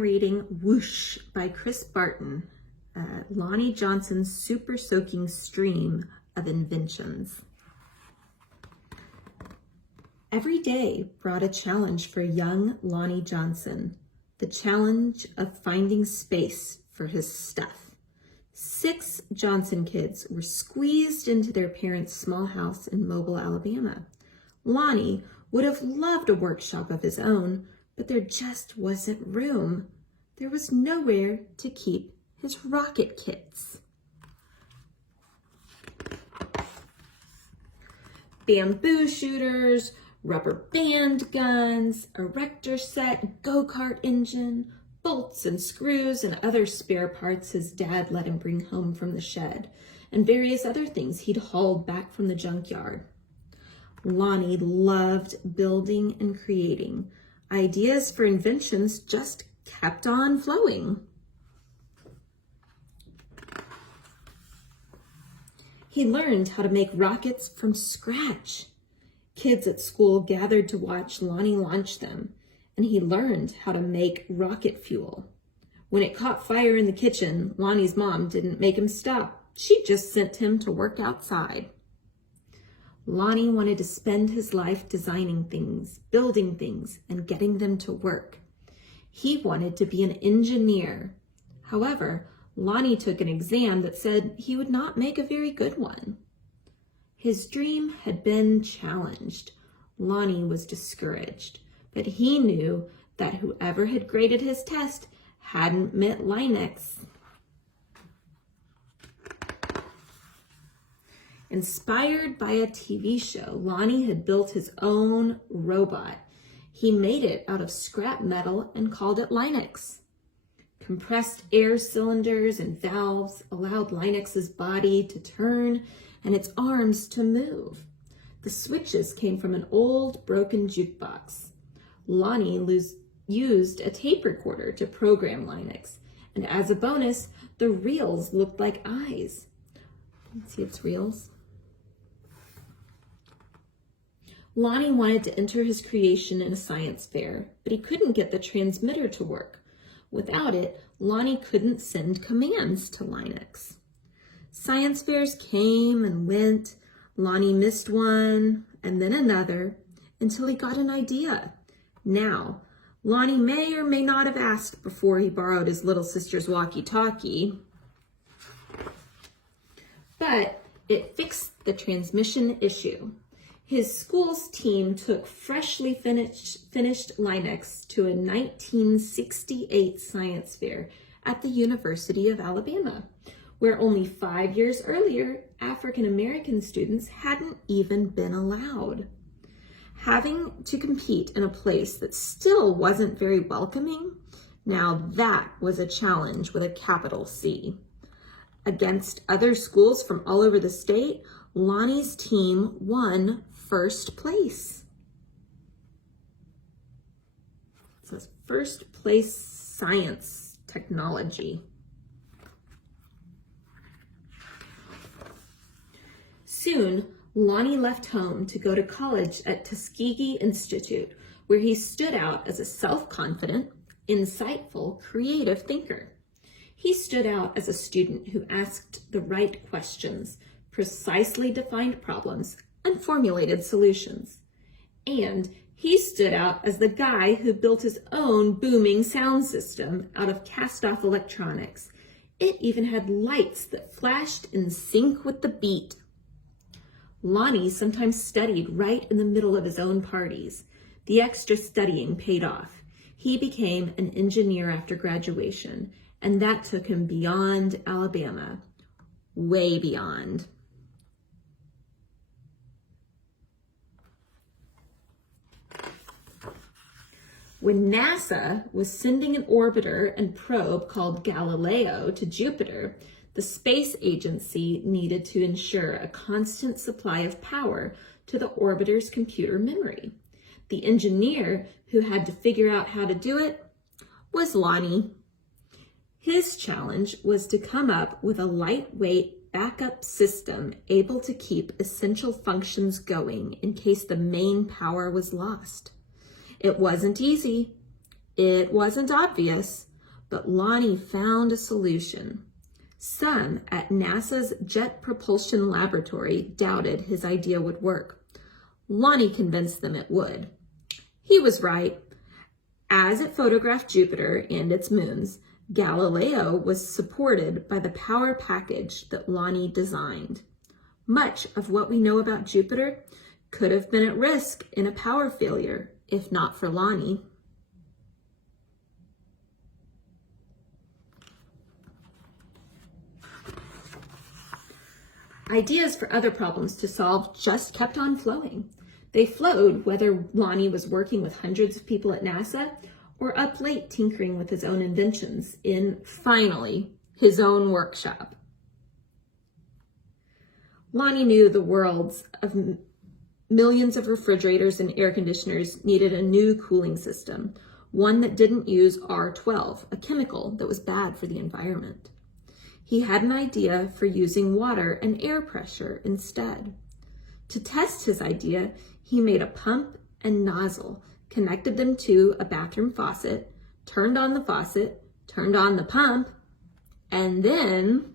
Reading Whoosh by Chris Barton, Lonnie Johnson's super soaking stream of inventions. Every day brought a challenge for young Lonnie Johnson, the challenge of finding space for his stuff. 6 Johnson kids were squeezed into their parents' small house in Mobile, Alabama. Lonnie would have loved a workshop of his own, but there just wasn't room. There was nowhere to keep his rocket kits. Bamboo shooters, rubber band guns, erector set, go-kart engine, bolts and screws and other spare parts his dad let him bring home from the shed, and various other things he'd hauled back from the junkyard. Lonnie loved building and creating. Ideas for inventions just kept on flowing. He learned how to make rockets from scratch. Kids at school gathered to watch Lonnie launch them, and he learned how to make rocket fuel. When it caught fire in the kitchen, Lonnie's mom didn't make him stop. She just sent him to work outside. Lonnie wanted to spend his life designing things, building things, and getting them to work. He wanted to be an engineer. However, Lonnie took an exam that said he would not make a very good one. His dream had been challenged. Lonnie was discouraged, but he knew that whoever had graded his test hadn't met Linux. Inspired by a TV show, Lonnie had built his own robot. He made it out of scrap metal and called it Linux. Compressed air cylinders and valves allowed Linux's body to turn and its arms to move. The switches came from an old broken jukebox. Lonnie used a tape recorder to program Linux, and as a bonus, the reels looked like eyes. See its reels? Lonnie wanted to enter his creation in a science fair, but he couldn't get the transmitter to work. Without it, Lonnie couldn't send commands to Linux. Science fairs came and went. Lonnie missed one and then another until he got an idea. Now, Lonnie may or may not have asked before he borrowed his little sister's walkie-talkie, but it fixed the transmission issue. His school's team took freshly finished Linux to a 1968 science fair at the University of Alabama, where only 5 years earlier, African-American students hadn't even been allowed. Having to compete in a place that still wasn't very welcoming, now that was a challenge with a capital C. Against other schools from all over the state, Lonnie's team won first place. It says first place science technology. Soon, Lonnie left home to go to college at Tuskegee Institute, where he stood out as a self-confident, insightful, creative thinker. He stood out as a student who asked the right questions, precisely defined problems, and formulated solutions. And he stood out as the guy who built his own booming sound system out of cast-off electronics. It even had lights that flashed in sync with the beat. Lonnie sometimes studied right in the middle of his own parties. The extra studying paid off. He became an engineer after graduation, and that took him beyond Alabama, way beyond. When NASA was sending an orbiter and probe called Galileo to Jupiter, the space agency needed to ensure a constant supply of power to the orbiter's computer memory. The engineer who had to figure out how to do it was Lonnie. His challenge was to come up with a lightweight backup system able to keep essential functions going in case the main power was lost. It wasn't easy. It wasn't obvious, but Lonnie found a solution. Some at NASA's Jet Propulsion Laboratory doubted his idea would work. Lonnie convinced them it would. He was right. As it photographed Jupiter and its moons, Galileo was supported by the power package that Lonnie designed. Much of what we know about Jupiter could have been at risk in a power failure, if not for Lonnie. Ideas for other problems to solve just kept on flowing. They flowed whether Lonnie was working with hundreds of people at NASA or up late tinkering with his own inventions in, finally, his own workshop. Lonnie knew the worlds of millions of refrigerators and air conditioners needed a new cooling system, one that didn't use R12, a chemical that was bad for the environment. He had an idea for using water and air pressure instead. To test his idea, he made a pump and nozzle, connected them to a bathroom faucet, turned on the faucet, turned on the pump, and then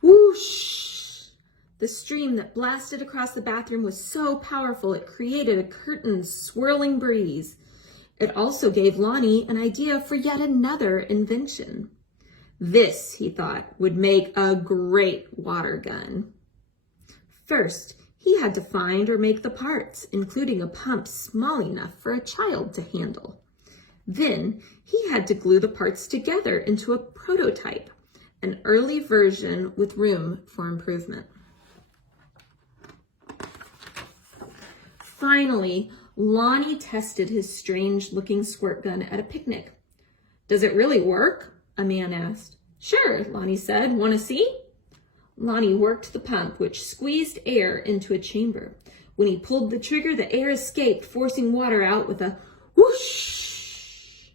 whoosh! The stream that blasted across the bathroom was so powerful it created a curtain swirling breeze. It also gave Lonnie an idea for yet another invention. This, he thought, would make a great water gun. First, he had to find or make the parts, including a pump small enough for a child to handle. Then, he had to glue the parts together into a prototype, an early version with room for improvement. Finally, Lonnie tested his strange-looking squirt gun at a picnic. "Does it really work?" a man asked. "Sure," Lonnie said. "Want to see?" Lonnie worked the pump, which squeezed air into a chamber. When he pulled the trigger, the air escaped, forcing water out with a whoosh.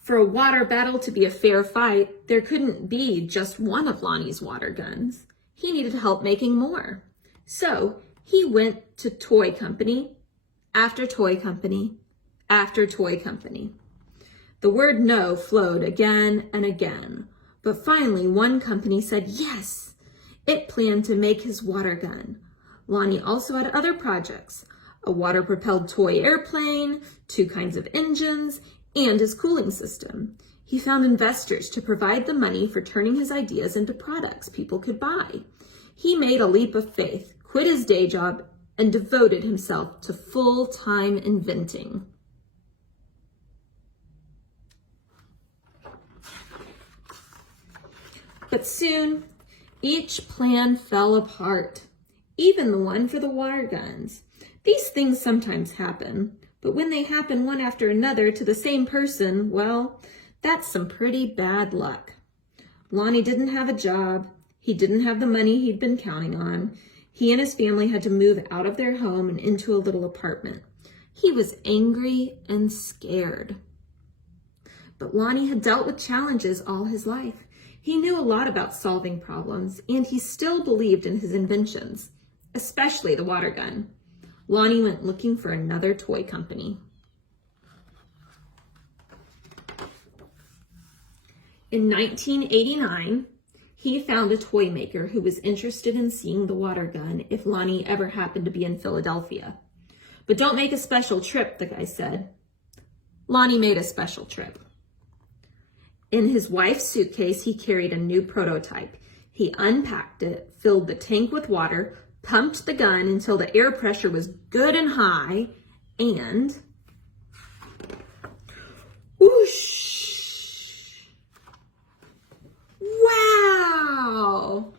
For a water battle to be a fair fight, there couldn't be just one of Lonnie's water guns. He needed help making more. So he went to toy company after toy company after toy company. The word no flowed again and again, but finally one company said yes. It planned to make his water gun. Lonnie also had other projects, a water-propelled toy airplane, 2 kinds of engines, and his cooling system. He found investors to provide the money for turning his ideas into products people could buy. He made a leap of faith, quit his day job, and devoted himself to full-time inventing. But soon, each plan fell apart, even the one for the water guns. These things sometimes happen, but when they happen one after another to the same person, well, that's some pretty bad luck. Lonnie didn't have a job. He didn't have the money he'd been counting on. He and his family had to move out of their home and into a little apartment. He was angry and scared. But Lonnie had dealt with challenges all his life. He knew a lot about solving problems, and he still believed in his inventions, especially the water gun. Lonnie went looking for another toy company. In 1989, he found a toy maker who was interested in seeing the water gun if Lonnie ever happened to be in Philadelphia. "But don't make a special trip," the guy said. Lonnie made a special trip. In his wife's suitcase, he carried a new prototype. He unpacked it, filled the tank with water, pumped the gun until the air pressure was good and high, and whoosh! Wow!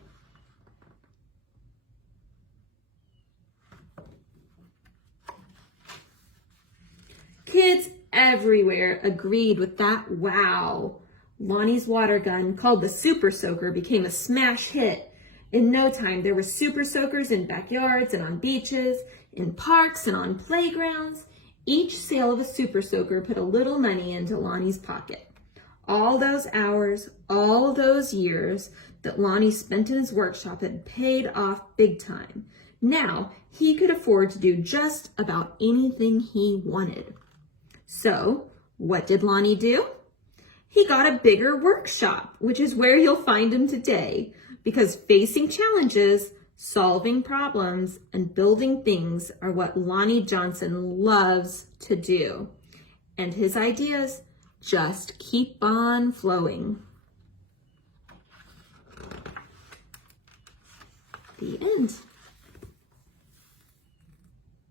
Kids everywhere agreed with that wow. Lonnie's water gun, called the Super Soaker, became a smash hit. In no time, there were Super Soakers in backyards and on beaches, in parks and on playgrounds. Each sale of a Super Soaker put a little money into Lonnie's pocket. All those hours, all those years, that Lonnie spent in his workshop had paid off big time. Now he could afford to do just about anything he wanted. So what did Lonnie do? He got a bigger workshop, which is where you'll find him today, because facing challenges, solving problems, and building things are what Lonnie Johnson loves to do. And his ideas just keep on flowing. The end.